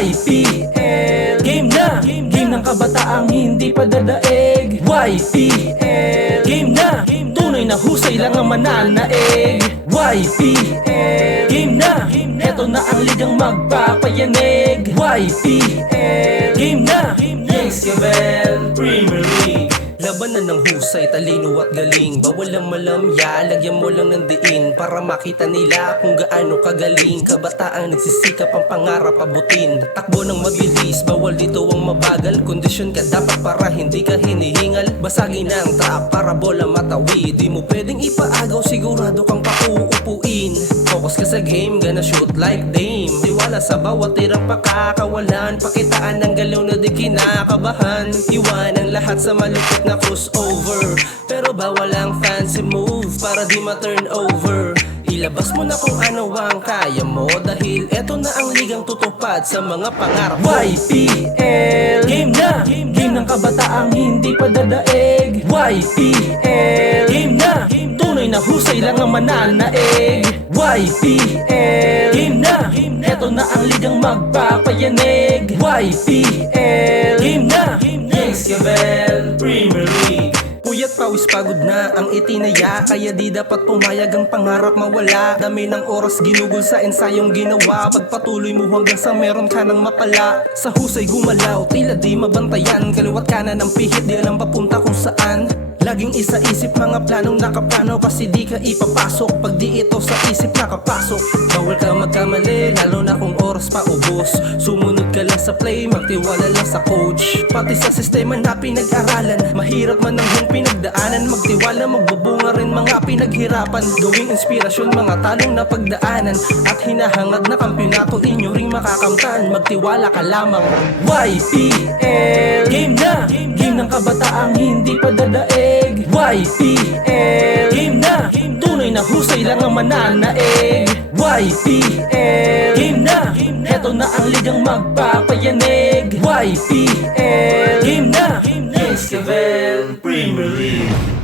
YPL Game na, game ng kabataang hindi pa dadaig YPL Game na, tunay na husay lang ang mananaig YPL Game na, eto na ang ligang magpapayanig. YPL Labanan ng husay, talino at galing. Bawal ang malamya, lagyan mo lang ng diin Para makita nila kung gaano kagaling. Kabataang nagsisikap ang pangarap abutin. Takbo ng mabilis, bawal dito ang mabagal. Kondisyon ka dapat para hindi ka hinihingal. Basagin ang trap para bola matawid Di mo pwedeng ipaagaw, sigurado kang pauupuin. Focus ka sa game, gonna shoot like Dame. Tiwala sa bawat tirang pakakawalan. Pakitaan ng galaw na di kinakabahan. Iwan ang lahat sa malupit na crossover. Pero bawal ang fancy move para di ma-turn over. Ilabas mo na kung ano ang kaya mo Dahil eto na ang ligang tutupad sa mga pangarap YPL Game na, game ng kabataang hindi pa dadaig YPL Game na, tunay na husay lang ang mananaig YPL Game na, eto na ang ligang magpapayanig. YPL pagod na ang itinaya Kaya di dapat pumayag ang pangarap mawala. Dami ng oras ginugol sa ensayong ginawa. Pagpatuloy mo hanggang sa meron ka ng mapala. Sa husay gumalaw, tila di mabantayan. Kaliwat kanan ng pihit, di alam papunta kung saan. Laging isa-isip mga planong nakaplano. Kasi di ka ipapasok. Pag di ito sa isip nakapasok. Bawal ka magkamali Lalo na kung oras pa ubos. Lang sa play Magtiwala lang sa coach. Pati sa sistema na pinag-aralan Mahirap man ang iyong pinagdaanan. Magtiwala magbubunga rin mga pinaghirapan. Gawing inspirasyon mga talong na pagdaanan. At hinahangad na kampyonato inyo ring makakamtan. Magtiwala ka lamang. YPL Game na, game ng kabataang hindi pa dadaig YPL Game na, tunay na husay lang ang mananaig YPL Game na, ito na ang ligang magpapayanig. YPL Game na! Yes, Premier League.